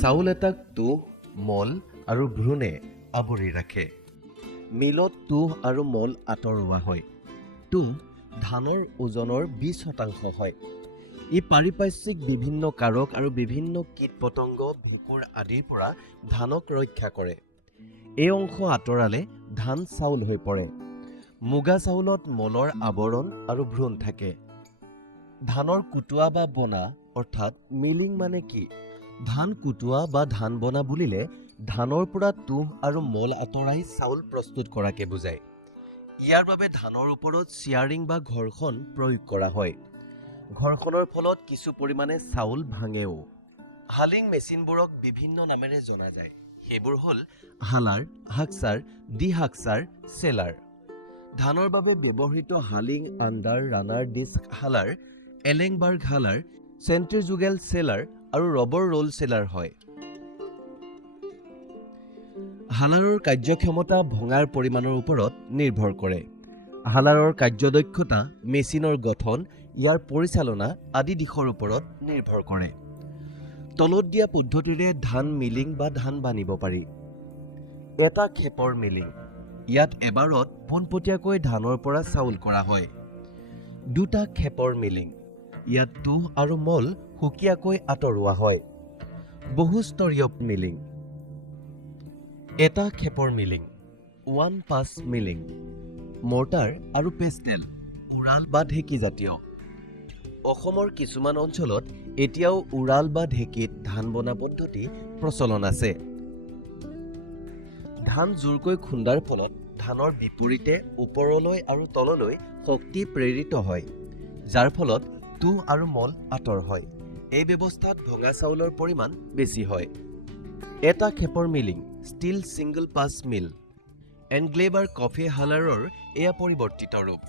চাউল এটাক তুঁহ, মল আৰু ভ্ৰূণে আৱৰি ৰাখে। মিলত তুঁহ আৰু মল আঁতৰোৱা হয়। তুঁহ ধানৰ ওজনৰ 20% হয়। ই পাৰিপাৰ্শ্বিক বিভিন্ন কাৰক আৰু বিভিন্ন কীট-পতংগ, ভেঁকুৰ আদিৰ পৰা ধানক ৰক্ষা কৰে। এই অংশ আঁতৰালে ধান চাউল হৈ পৰে। মুগা চাউলত মলৰ আৱৰণ আৰু ভ্ৰূণ থাকে। ধানৰ কুটোৱা বা বনা অৰ্থাৎ মিলিং মানে কি? ধান কুটোৱা বা ধান বনা বুলিলে ধানৰ পৰা তুঁহ আৰু মল আঁতৰাই চাউল প্ৰস্তুত কৰাকে বুজায়। ইয়াৰ বাবে ধানৰ ওপৰত চিয়াৰিং বা ঘৰ্ষণ প্ৰয়োগ কৰা হয়। ঘৰ্ষণৰ ফলত কিছু পৰিমাণে চাউল ভাঙেও। হালিং মেচিনবোৰক বিভিন্ন নামেৰে জনা যায়। সেইবোৰ হ'ল হালাৰ, হাকচাৰ, ডিহাকচাৰ, চেলাৰ। ধানৰ বাবে ব্যৱহৃত হালিং, আণ্ডাৰ, ৰানাৰ ডিস্ক হালাৰ, এলেংবাৰ্গ হালাৰ, চেণ্ট্ৰিজুগেল চেলাৰ আৰু ৰবৰ ৰোল চেলাৰ হয়। হালাৰৰ কাৰ্যক্ষমতা ভঙাৰ পৰিমাণৰ ওপৰত নিৰ্ভৰ কৰে। হালাৰৰ কাৰ্যদক্ষতা, মেচিনৰ গঠন, ইয়াৰ পৰিচালনা আদি দিশৰ ওপৰত নিৰ্ভৰ কৰে। তলত দিয়া পদ্ধতিৰে ধান মিলিং বা ধান বানিব পাৰি। এটা খেপৰ মিলিং। ইয়াত এবাৰত পোনপটীয়াকৈ ধানৰ পৰা চাউল কৰা হয়। দুটা খেপৰ মিলিং। ইয়াত তুঁহ আৰু মল সুকীয়াকৈ আঁতৰোৱা হয়। বহুস্তৰীয় মিলিং। এটা খেপৰ মিলিং। 1 পাছ মিলিং। মৰ্টাৰ আৰু পেষ্টেল, উৰাল বা ঢেঁকী জাতীয়। অসমৰ কিছুমান অঞ্চলত এতিয়াও উৰাল বা ঢেঁকীত ধান বনা পদ্ধতি প্ৰচলন আছে। ধান জোৰকৈ খুন্দাৰ ফলত ধানৰ বিপৰীতে ওপৰলৈ আৰু তললৈ শক্তি প্ৰেৰিত হয়, যাৰ ফলত তুঁহ আৰু মল আঁতৰ হয়। এই ব্যৱস্থাত ভঙা চাউলৰ পৰিমাণ বেছি হয়। এটা খেপৰ মিলিং, ষ্টিল ছিংগল পাছ মিল। এনগ্লেভাৰ কফি হালাৰৰ এয়া পৰিৱৰ্তিত ৰূপ।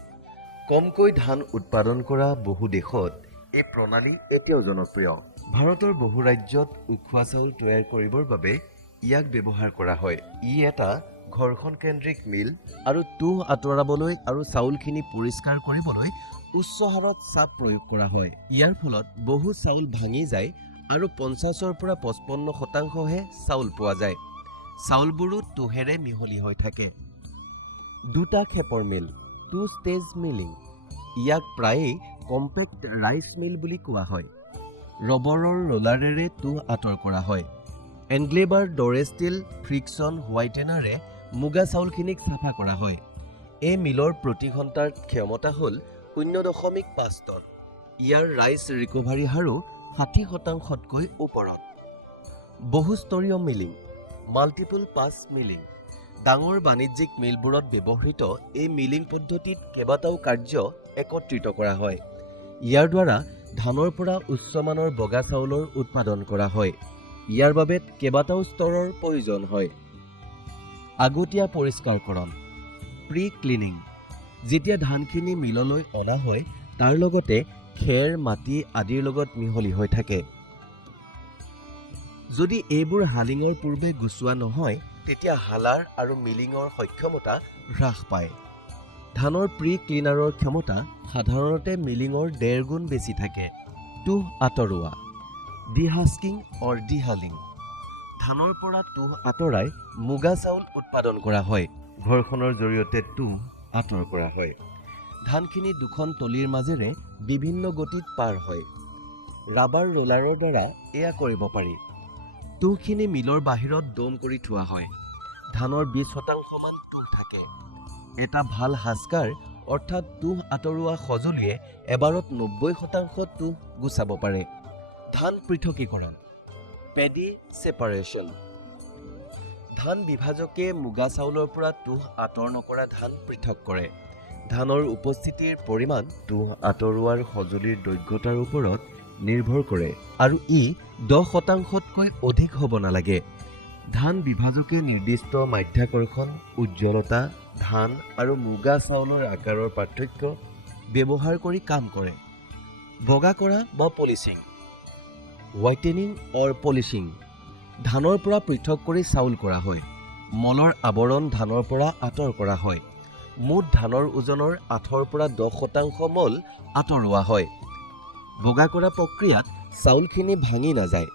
কমকৈ ধান উৎপাদন কৰা বহু দেশত এই প্ৰণালী এতিয়াও জনপ্ৰিয়। ভাৰতৰ বহু ৰাজ্যত উখোৱা চাউল তৈয়াৰ কৰিবৰ বাবে ইয়াক ব্যৱহাৰ কৰা হয়। ই এটা ঘৰ্ষণকেন্দ্ৰিক মিল আৰু তুঁহ আঁতৰাবলৈ আৰু চাউলখিনি পৰিষ্কাৰ কৰিবলৈ উচ্চ হাৰত চাপ প্ৰয়োগ কৰা হয়। ইয়াৰ ফলত বহু চাউল ভাঙি যায় আৰু 50ৰ পৰা 55%হে চাউল পোৱা যায়। চাউলবোৰো তুঁহেৰে মিহলি হৈ থাকে। দুটা খেপৰ মিল, 2 ষ্টেজ মিলিং। ইয়াক প্ৰায়েই কম্পেক্ট ৰাইচ মিল বুলি কোৱা হয়। ৰবৰৰ ৰোলাৰেৰে তুঁহ আঁতৰ কৰা হয়। এনগ্লেভাৰ ডৰেষ্টিল ফ্ৰিকশ্যন হোৱাইটেনাৰে মুগা চাউলখিনিক চাফা কৰা হয়। এই মিলৰ প্ৰতি ঘণ্টাৰ ক্ষমতা হ'ল 0.5 টন। ইয়াৰ ৰাইচ ৰিকভাৰী হাৰো 60%তকৈ ওপৰত। বহুস্তৰীয় মিলিং, মাল্টিপল পাছ মিলিং। ডাঙৰ বাণিজ্যিক মিলবোৰত ব্যৱহৃত এই মিলিং পদ্ধতিত কেইবাটাও কাৰ্য একত্ৰিত কৰা হয়। ইয়াৰ দ্বাৰা ধানৰ পৰা উচ্চমানৰ বগা চাউলৰ উৎপাদন কৰা হয়। ইয়াৰ বাবে কেইবাটাও স্তৰৰ প্ৰয়োজন হয়। আগতীয়া পৰিষ্কাৰকৰণ, প্ৰি ক্লিনিং। যেতিয়া ধানখিনি মিললৈ অনা হয় তাৰ লগতে খেৰ, মাটি আদিৰ লগত মিহলি হৈ থাকে। যদি এইবোৰ হালিঙৰ পূৰ্বে গুচোৱা নহয় তেতিয়া হালাৰ আৰু মিলিঙৰ সক্ষমতা হ্ৰাস পায়। ধানৰ প্ৰি ক্লিনাৰৰ ক্ষমতা সাধাৰণতে মিলিঙৰ 1.5 গুণ বেছি থাকে। তুঁহ আঁতৰোৱা, ডিহাস্কিং অৰ ডিহালিং। ধানৰ পৰা তুঁহ আঁতৰাই মুগা চাউল উৎপাদন কৰা হয়। ঘৰ্ষণৰ জৰিয়তে তুঁহ আঁতৰ কৰা হয়। ধানখিনি দুখন তলিৰ মাজেৰে বিভিন্ন গতিত পাৰ হয়। ৰাবাৰ ৰোলাৰৰ দ্বাৰা এয়া কৰিব পাৰি। তুঁহখিনি মিলৰ বাহিৰত দম কৰি থোৱা হয়। ধানৰ 20% মান তুঁহ থাকে। এটা ভাল হাস্কাৰ অৰ্থাৎ তুঁহ আঁতৰোৱা সঁজুলিয়ে এবাৰত 90% তুঁহ গুচাব পাৰে। ধান পৃথকীকৰণ, পেডি ছেপাৰেশ্যন। ধান বিভাজকে মুগা চাউলৰ পৰা তুঁহ আঁতৰ নকৰা ধান পৃথক কৰে। ধানৰ উপস্থিতিৰ পৰিমাণ তুঁহ আঁতৰোৱাৰ সঁজুলিৰ দৈৰ্ঘ্যতাৰ ওপৰত নিৰ্ভৰ কৰে আৰু ই 10%তকৈ অধিক হ'ব নালাগে। ধান বিভাজকে নিৰ্দিষ্ট মাধ্যাকৰ্ষণ, উজ্জ্বলতা, ধান আৰু মুগা চাউলৰ আকাৰৰ পাৰ্থক্য ব্যৱহাৰ কৰি কাম কৰে। বগা কৰা বা পলিচিং, হোৱাইটেনিং অৰ পলিচিং। ধানৰ পৰা পৃথক কৰি চাউল কৰা হয়। মলৰ আৱৰণ ধানৰ পৰা আঁতৰ কৰা হয়। মুঠ ধানৰ ওজনৰ 8ৰ পৰা 10% মল আঁতৰোৱা হয়। বগা কৰা প্ৰক্ৰিয়াত চাউলখিনি ভাঙি নাযায়।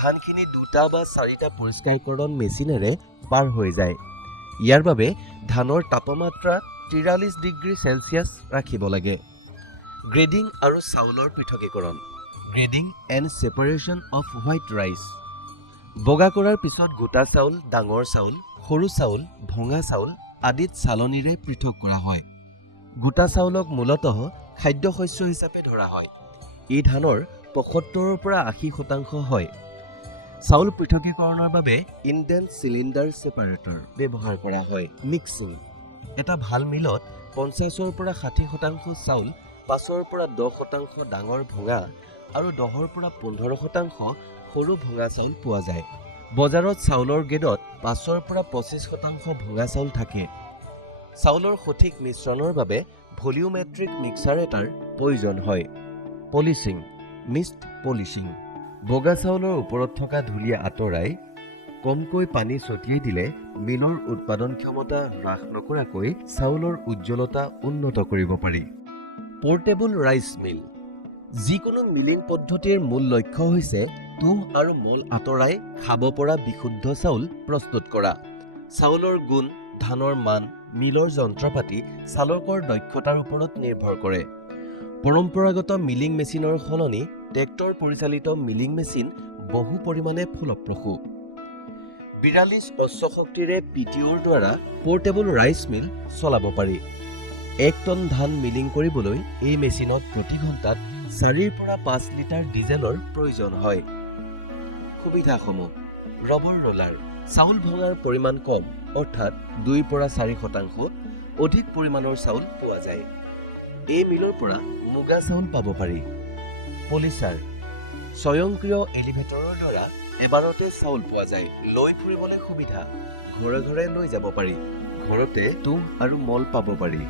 ধানখিনি 2টা বা 4টা পৰিষ্কাৰকৰণ মেচিনেৰে পাৰ হৈ যায়। ইয়াৰ বাবে ধানৰ তাপমাত্ৰা 43 ডিগ্ৰী চেলচিয়াছ ৰাখিব লাগে। গ্ৰেডিং আৰু চাউলৰ পৃথকীকৰণ। Grading and separation of white rice. বগা কৰাৰ পিছত গোটা চাউল, ডাঙৰ চাউল, সৰু চাউল, ভঙা চাউল আদিত চালনীৰে পৃথক কৰা হয়। গোটা চাউলক মূলতঃ খাদ্যশস্য হিচাপে ধৰা হয়। এই ধানৰ 75ৰ পৰা 80% হয়। চাউল পৃথকীকৰণৰ বাবে ইণ্ডেন চিলিণ্ডাৰ ছেপাৰেটৰ ব্যৱহাৰ কৰা হয়। মিক্সিং। এটা ভাল মিলত 50ৰ পৰা 60% চাউল, 5ৰ পৰা 10% ডাঙৰ ভঙা আৰু 10ৰ পৰা 15% সৰু ভঙা চাউল পোৱা যায়। বজাৰত চাউলৰ গেডত 5ৰ পৰা 25% ভঙা চাউল থাকে। চাউলৰ সঠিক মিশ্ৰণৰ বাবে ভলিউমেট্ৰিক মিক্সাৰ এটাৰ প্ৰয়োজন হয়। পলিচিং, মিষ্ট পলিচিং। বগা চাউলৰ ওপৰত থকা ধূলি আঁতৰাই কমকৈ পানী ছটিয়াই দিলে মিলৰ উৎপাদন ক্ষমতা হ্ৰাস নকৰাকৈ চাউলৰ উজ্জ্বলতা উন্নত কৰিব পাৰি। Portable rice mill. যিকোনো মিলিং পদ্ধতিৰ মূল লক্ষ্য হৈছে তুঁহ আৰু মল আঁতৰাই খাব পৰা বিশুদ্ধ চাউল প্ৰস্তুত কৰা। চাউলৰ গুণ, ধানৰ মান, মিলৰ যন্ত্ৰপাতি, চালকৰ দক্ষতাৰ ওপৰত নিৰ্ভৰ কৰে। পৰম্পৰাগত মিলিং মেচিনৰ সলনি ট্ৰেক্টৰ পৰিচালিত মিলিং মেচিন বহু পৰিমাণে ফলপ্ৰসূ। 42 উচ্চ শক্তিৰে PTOৰ দ্বাৰা পৰ্টেবল ৰাইচ মিল চলাব পাৰি। 1 টন ধান মিলিং কৰিবলৈ এই মেচিনত প্ৰতি ঘণ্টাত 4ৰ পৰা 5 লিটাৰ ডিজেলৰ প্ৰয়োজন হয়। সুবিধাসমূহ: ৰবৰ ৰোলাৰ। চাউল ভঙাৰ পৰিমাণ কম, অৰ্থাৎ 2 পৰা 4% অধিক পৰিমাণৰ চাউল পোৱা যায়। এই মিলৰ পৰা মুগা চাউল পাব পাৰি। পলিচাৰ। স্বয়ংক্ৰিয় এলিভেটৰৰ দ্বাৰা এবাৰতে চাউল পোৱা যায়। লৈ ফুৰিবলৈ সুবিধা। ঘৰে ঘৰে লৈ যাব পাৰি। ঘৰতে তুঁহ আৰু মল পাব পাৰি।